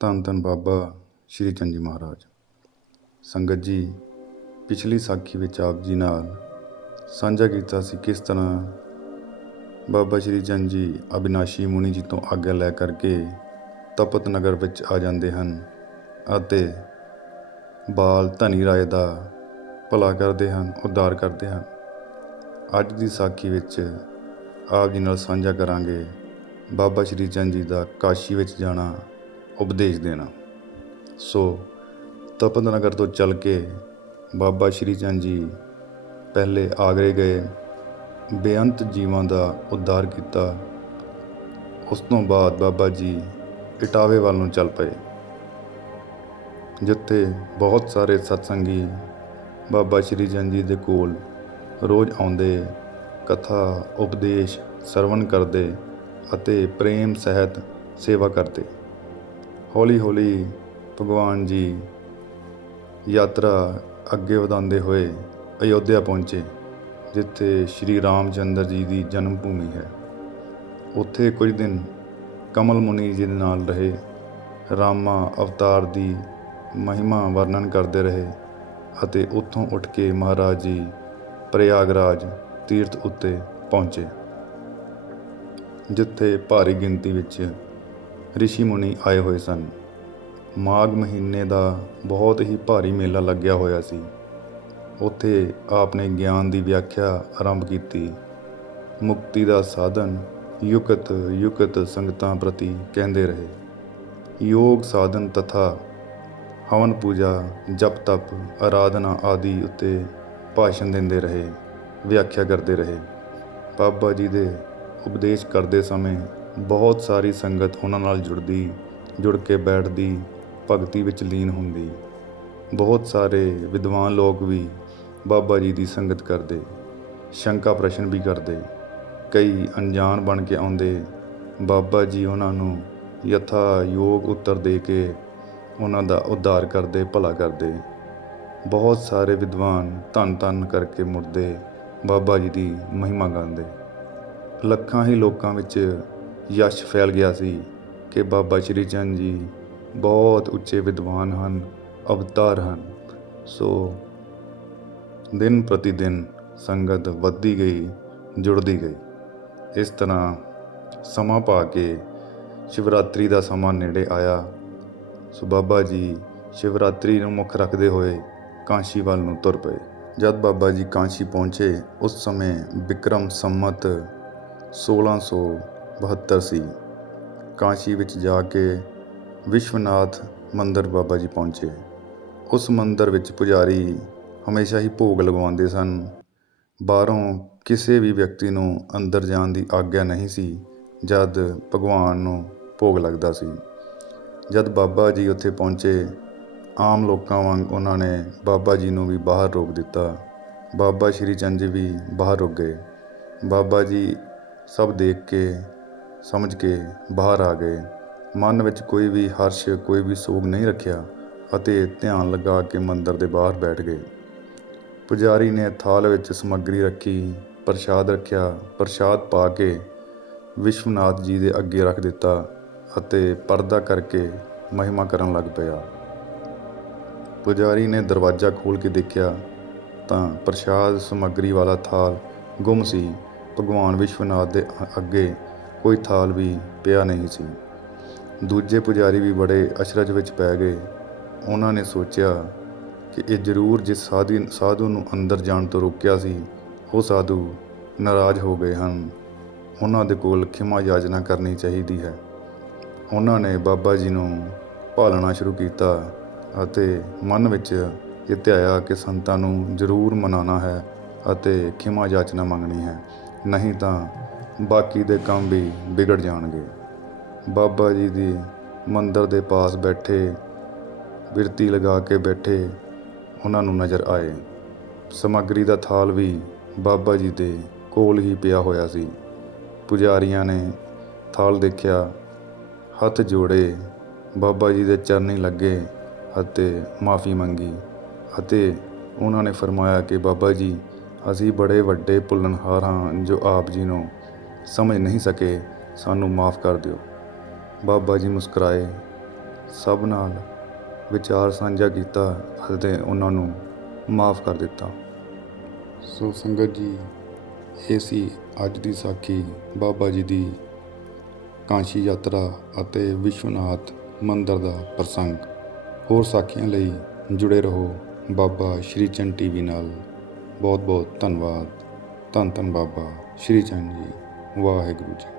ਧੰਨ ਧੰਨ ਬਾਬਾ ਸ਼੍ਰੀ ਚੰਦ ਜੀ ਮਹਾਰਾਜ। ਸੰਗਤ ਜੀ, ਪਿਛਲੀ ਸਾਖੀ ਵਿੱਚ ਆਪ ਜੀ ਨਾਲ ਸਾਂਝਾ ਕੀਤਾ ਸੀ ਕਿਸ ਤਰ੍ਹਾਂ ਬਾਬਾ ਸ਼੍ਰੀ ਚੰਦ ਜੀ ਅਬਿਨਾਸ਼ੀ ਮੁਨੀ ਜੀ ਤੋਂ ਆਗਿਆ ਲੈ ਕਰਕੇ ਤਪਤ ਨਗਰ ਵਿੱਚ ਆ ਜਾਂਦੇ ਹਨ ਅਤੇ ਬਾਲ ਧਨੀ ਰਾਏ ਦਾ ਭਲਾ ਕਰਦੇ ਹਨ, ਉਦਾਰ ਕਰਦੇ ਹਨ। ਅੱਜ ਦੀ ਸਾਖੀ ਵਿੱਚ ਆਪ ਜੀ ਨਾਲ ਸਾਂਝਾ ਕਰਾਂਗੇ ਬਾਬਾ ਸ਼੍ਰੀ ਚੰਦ ਜੀ ਦਾ ਕਾਸ਼ੀ ਵਿੱਚ ਜਾਣਾ ਉਪਦੇਸ਼ ਦੇਣਾ। ਸੋ ਤਪਨ ਨਗਰ ਤੋਂ ਚੱਲ ਕੇ ਬਾਬਾ ਸ਼੍ਰੀ ਚੰਦ ਜੀ ਪਹਿਲੇ ਆਗਰੇ ਗਏ, ਬੇਅੰਤ ਜੀਵਾਂ ਦਾ ਉद्धार ਕੀਤਾ। ਉਸ ਤੋਂ ਬਾਅਦ ਬਾਬਾ ਜੀ ਇਟਾਵੇ ਵੱਲ ਨੂੰ ਚੱਲ ਪਏ। ਜਿੱਥੇ ਬਹੁਤ ਸਾਰੇ ਸਤਸੰਗੀ ਬਾਬਾ ਸ਼੍ਰੀ ਚੰਦ ਜੀ ਦੇ ਕੋਲ ਰੋਜ਼ ਆਉਂਦੇ, ਕਥਾ, ਉਪਦੇਸ਼, ਸਰਵਣ ਕਰਦੇ ਅਤੇ ਪ੍ਰੇਮ, ਸਹਿਤ ਸੇਵਾ ਕਰਦੇ। ਹੌਲੀ ਹੌਲੀ ਭਗਵਾਨ ਜੀ ਯਾਤਰਾ ਅੱਗੇ ਵਧਾਉਂਦੇ ਹੋਏ ਅਯੋਧਿਆ ਪਹੁੰਚੇ, ਜਿੱਥੇ ਸ਼੍ਰੀ ਰਾਮ ਚੰਦਰ ਜੀ ਦੀ ਜਨਮ ਭੂਮੀ ਹੈ। ਉੱਥੇ ਕੁਝ ਦਿਨ ਕਮਲ ਮੁਨੀ ਜੀ ਦੇ ਨਾਲ ਰਹੇ, ਰਾਮਾ ਅਵਤਾਰ ਦੀ ਮਹਿਮਾ ਵਰਣਨ ਕਰਦੇ ਰਹੇ ਅਤੇ ਉੱਥੋਂ ਉੱਠ ਕੇ ਮਹਾਰਾਜ ਜੀ ਪ੍ਰਯਾਗਰਾਜ ਤੀਰਥ ਉੱਤੇ ਪਹੁੰਚੇ, ਜਿੱਥੇ ਭਾਰੀ ਗਿਣਤੀ ਵਿੱਚ ਰਿਸ਼ੀ ਮੁਨੀ ਆਏ ਹੋਏ ਸਨ। ਮਾਘ ਮਹੀਨੇ ਦਾ ਬਹੁਤ ਹੀ ਭਾਰੀ ਮੇਲਾ ਲੱਗਿਆ ਹੋਇਆ ਸੀ। ਉੱਥੇ ਆਪ ਨੇ ਗਿਆਨ ਦੀ ਵਿਆਖਿਆ ਆਰੰਭ ਕੀਤੀ। ਮੁਕਤੀ ਦਾ ਸਾਧਨ ਯੁਕਤ ਯੁਕਤ ਸੰਗਤਾਂ ਪ੍ਰਤੀ ਕਹਿੰਦੇ ਰਹੇ। ਯੋਗ ਸਾਧਨ ਤਥਾ ਹਵਨ ਪੂਜਾ, ਜਪ ਤਪ ਆਰਾਧਨਾ ਆਦਿ ਉੱਤੇ ਭਾਸ਼ਣ ਦਿੰਦੇ ਰਹੇ, ਵਿਆਖਿਆ ਕਰਦੇ ਰਹੇ। ਬਾਬਾ ਜੀ ਦੇ ਉਪਦੇਸ਼ ਕਰਦੇ ਸਮੇਂ ਬਹੁਤ ਸਾਰੀ ਸੰਗਤ ਉਹਨਾਂ ਨਾਲ ਜੁੜਦੀ, ਜੁੜ ਕੇ ਬੈਠਦੀ, ਭਗਤੀ ਵਿੱਚ ਲੀਨ ਹੁੰਦੀ। ਬਹੁਤ ਸਾਰੇ ਵਿਦਵਾਨ ਲੋਕ ਵੀ ਬਾਬਾ ਜੀ ਦੀ ਸੰਗਤ ਕਰਦੇ, ਸ਼ੰਕਾ ਪ੍ਰਸ਼ਨ ਵੀ ਕਰਦੇ। ਕਈ ਅਣਜਾਣ ਬਣ ਕੇ ਆਉਂਦੇ, ਬਾਬਾ ਜੀ ਉਹਨਾਂ ਨੂੰ ਯਥਾ ਯੋਗ ਉੱਤਰ ਦੇ ਕੇ ਉਹਨਾਂ ਦਾ ਉਧਾਰ ਕਰਦੇ, ਭਲਾ ਕਰਦੇ। ਬਹੁਤ ਸਾਰੇ ਵਿਦਵਾਨ ਧੰਨ ਧੰਨ ਕਰਕੇ ਮੁਰਦੇ ਬਾਬਾ ਜੀ ਦੀ ਮਹਿਮਾ ਗਾਉਂਦੇ। ਲੱਖਾਂ ਹੀ ਲੋਕਾਂ ਵਿੱਚ ਯਸ਼ ਫੈਲ ਗਿਆ ਸੀ ਕਿ ਬਾਬਾ ਸ਼੍ਰੀ ਚੰਦ ਜੀ ਬਹੁਤ ਉੱਚੇ ਵਿਦਵਾਨ ਹਨ, ਅਵਤਾਰ ਹਨ। ਸੋ ਦਿਨ ਪ੍ਰਤੀ ਦਿਨ ਸੰਗਤ ਵੱਧਦੀ ਗਈ, ਜੁੜਦੀ ਗਈ। ਇਸ ਤਰ੍ਹਾਂ ਸਮਾਂ ਪਾ ਕੇ ਸ਼ਿਵਰਾਤਰੀ ਦਾ ਸਮਾਂ ਨੇੜੇ ਆਇਆ। ਸੋ ਬਾਬਾ ਜੀ ਸ਼ਿਵਰਾਤਰੀ ਨੂੰ ਮੁੱਖ ਰੱਖਦੇ ਹੋਏ ਕਾਂਸ਼ੀ ਵੱਲ ਨੂੰ ਤੁਰ ਪਏ। ਜਦ ਬਾਬਾ ਜੀ ਕਾਂਸ਼ੀ ਪਹੁੰਚੇ, ਉਸ ਸਮੇਂ ਵਿਕਰਮ ਸੰਮਤ 1672 ਸੀ। ਕਾਂਸ਼ੀ ਵਿੱਚ ਜਾ ਕੇ ਵਿਸ਼ਵਨਾਥ ਮੰਦਰ ਬਾਬਾ ਜੀ ਪਹੁੰਚੇ। ਉਸ ਮੰਦਰ ਵਿੱਚ ਪੁਜਾਰੀ ਹਮੇਸ਼ਾ ਹੀ ਭੋਗ ਲਗਵਾਉਂਦੇ ਸਨ। ਬਾਹਰੋਂ ਕਿਸੇ ਵੀ ਵਿਅਕਤੀ ਨੂੰ ਅੰਦਰ ਜਾਣ ਦੀ ਆਗਿਆ ਨਹੀਂ ਸੀ, ਜਦ ਭਗਵਾਨ ਨੂੰ ਭੋਗ ਲੱਗਦਾ ਸੀ। ਜਦ ਬਾਬਾ ਜੀ ਉੱਥੇ ਪਹੁੰਚੇ, ਆਮ ਲੋਕਾਂ ਵਾਂਗ ਉਹਨਾਂ ਨੇ ਬਾਬਾ ਜੀ ਨੂੰ ਵੀ ਬਾਹਰ ਰੋਕ ਦਿੱਤਾ। ਬਾਬਾ ਸ਼੍ਰੀ ਚੰਦ ਜੀ ਵੀ ਬਾਹਰ ਰੁਕ ਗਏ। ਬਾਬਾ ਜੀ ਸਭ ਦੇਖ ਕੇ ਸਮਝ ਕੇ ਬਾਹਰ ਆ ਗਏ। ਮਨ ਵਿੱਚ ਕੋਈ ਵੀ ਹਰਸ਼, ਕੋਈ ਵੀ ਸੋਗ ਨਹੀਂ ਰੱਖਿਆ ਅਤੇ ਧਿਆਨ ਲਗਾ ਕੇ ਮੰਦਰ ਦੇ ਬਾਹਰ ਬੈਠ ਗਏ। ਪੁਜਾਰੀ ਨੇ ਥਾਲ ਵਿੱਚ ਸਮੱਗਰੀ ਰੱਖੀ, ਪ੍ਰਸ਼ਾਦ ਰੱਖਿਆ, ਪ੍ਰਸ਼ਾਦ ਪਾ ਕੇ ਵਿਸ਼ਵਨਾਥ ਜੀ ਦੇ ਅੱਗੇ ਰੱਖ ਦਿੱਤਾ ਅਤੇ ਪਰਦਾ ਕਰਕੇ ਮਹਿਮਾ ਕਰਨ ਲੱਗ ਪਿਆ। ਪੁਜਾਰੀ ਨੇ ਦਰਵਾਜ਼ਾ ਖੋਲ੍ਹ ਕੇ ਦੇਖਿਆ ਤਾਂ ਪ੍ਰਸ਼ਾਦ ਸਮੱਗਰੀ ਵਾਲਾ ਥਾਲ ਗੁੰਮ ਸੀ। ਭਗਵਾਨ ਵਿਸ਼ਵਨਾਥ ਦੇ ਅੱਗੇ ਕੋਈ ਥਾਲ ਵੀ ਪਿਆ ਨਹੀਂ ਸੀ। ਦੂਜੇ ਪੁਜਾਰੀ ਵੀ ਬੜੇ ਅਚਰਜ ਵਿੱਚ ਪੈ ਗਏ। ਉਹਨਾਂ ਨੇ ਸੋਚਿਆ ਕਿ ਇਹ ਜ਼ਰੂਰ ਜਿਸ ਸਾਧੀ, ਸਾਧੂ ਨੂੰ ਅੰਦਰ ਜਾਣ ਤੋਂ ਰੋਕਿਆ ਸੀ, ਉਹ ਸਾਧੂ ਨਾਰਾਜ਼ ਹੋ ਗਏ ਹਨ। ਉਹਨਾਂ ਦੇ ਕੋਲ ਖਿਮਾ ਯਾਚਨਾ ਕਰਨੀ ਚਾਹੀਦੀ ਹੈ। ਉਹਨਾਂ ਨੇ ਬਾਬਾ ਜੀ ਨੂੰ ਭਾਲਣਾ ਸ਼ੁਰੂ ਕੀਤਾ ਅਤੇ ਮਨ ਵਿੱਚ ਇਹ ਧਿਆਇਆ ਕਿ ਸੰਤਾਂ ਨੂੰ ਜ਼ਰੂਰ ਮਨਾਉਣਾ ਹੈ ਅਤੇ ਖਿਮਾ ਯਾਚਨਾ ਮੰਗਣੀ ਹੈ। ਨਹੀਂ ਤਾਂ ਬਾਕੀ ਦੇ ਕੰਮ ਵੀ ਵਿਗੜ ਜਾਣਗੇ। ਬਾਬਾ ਜੀ ਦੀ ਮੰਦਰ ਦੇ ਪਾਸ ਬੈਠੇ, ਬਿਰਤੀ ਲਗਾ ਕੇ ਬੈਠੇ ਉਹਨਾਂ ਨੂੰ ਨਜ਼ਰ ਆਏ। ਸਮੱਗਰੀ ਦਾ ਥਾਲ ਵੀ ਬਾਬਾ ਜੀ ਦੇ ਕੋਲ ਹੀ ਪਿਆ ਹੋਇਆ ਸੀ। ਪੁਜਾਰੀਆਂ ਨੇ ਥਾਲ ਦੇਖਿਆ, ਹੱਥ ਜੋੜੇ ਬਾਬਾ ਜੀ ਦੇ ਚਰਨੀ ਲੱਗੇ ਅਤੇ ਮਾਫੀ ਮੰਗੀ ਅਤੇ ਉਹਨਾਂ ਨੇ ਫਰਮਾਇਆ ਕਿ ਬਾਬਾ ਜੀ, ਅਸੀਂ ਬੜੇ ਵੱਡੇ ਭੁੱਲਣਹਾਰ ਹਾਂ ਜੋ ਆਪ ਜੀ ਨੂੰ ਸਮਝ ਨਹੀਂ ਸਕੇ, ਸਾਨੂੰ ਮਾਫ ਕਰ ਦਿਓ। ਬਾਬਾ ਜੀ ਮੁਸਕਰਾਏ, ਸਭ ਨਾਲ ਵਿਚਾਰ ਸਾਂਝਾ ਕੀਤਾ ਅਤੇ ਉਹਨਾਂ ਨੂੰ ਮਾਫ ਕਰ ਦਿੱਤਾ। ਸੋ ਸੰਗਤ ਜੀ, ਇਹ ਸੀ ਅੱਜ ਦੀ ਸਾਖੀ ਬਾਬਾ ਜੀ ਦੀ ਕਾਂਸ਼ੀ ਯਾਤਰਾ ਅਤੇ ਵਿਸ਼ਵਨਾਥ ਮੰਦਰ ਦਾ ਪ੍ਰਸੰਗ। ਹੋਰ ਸਾਖੀਆਂ ਲਈ ਜੁੜੇ ਰਹੋ ਬਾਬਾ ਸ਼੍ਰੀ ਚੰਦ ਟੀਵੀ ਨਾਲ। ਬਹੁਤ ਬਹੁਤ ਧੰਨਵਾਦ। ਧੰਨ ਧੰਨ ਬਾਬਾ ਸ਼੍ਰੀ ਚੰਦ ਜੀ। ਵਾਹਿਗੁਰੂ ਜੀ